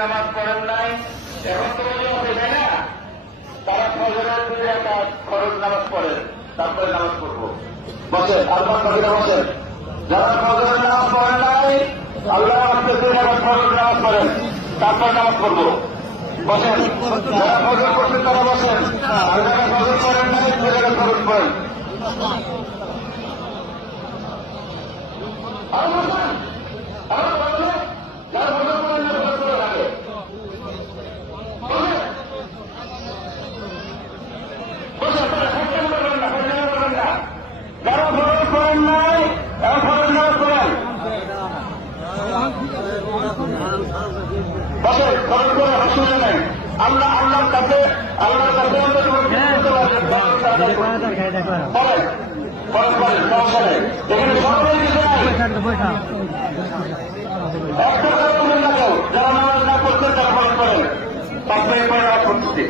নামাজ পড়েন নাই, এখন তো আছে তাই না? তারা ফজরের 2 রাকাত ফরজ নামাজ পড়েন, তারপরে নামাজ পড়বো। বসেন, আল্লাহ ফজরে বসেন। যারা ফজরের নামাজ পড়েন নাই, আল্লাহ আজকে 2 রাকাত ফরজ নামাজ পড়েন, তারপরে নামাজ পড়বো। বসেন, যারা ফজর করছেন তারা বসেন, আর যারা ফজর করেন নাই 2 রাকাত ফরজ পড়েন। আর বসেন, আর বসেন, যারা ফজর করেন না ফজর করে থাকে। যারা ফরজ করেন নাই এবং ফরজ নামাজ পড়েন, বসে ফরজ করে অসুবিধা নেই। আল্লাহর কাছে আমরা পড়েন, ফরজ করেন, সমস্যা নেই। এখানে সকলের কিছু নাই, একটা করবেন না কেউ। যারা নামাজ না করছেন তারা ফরজ করেন, তারপরে নামাজ পড়তেছি।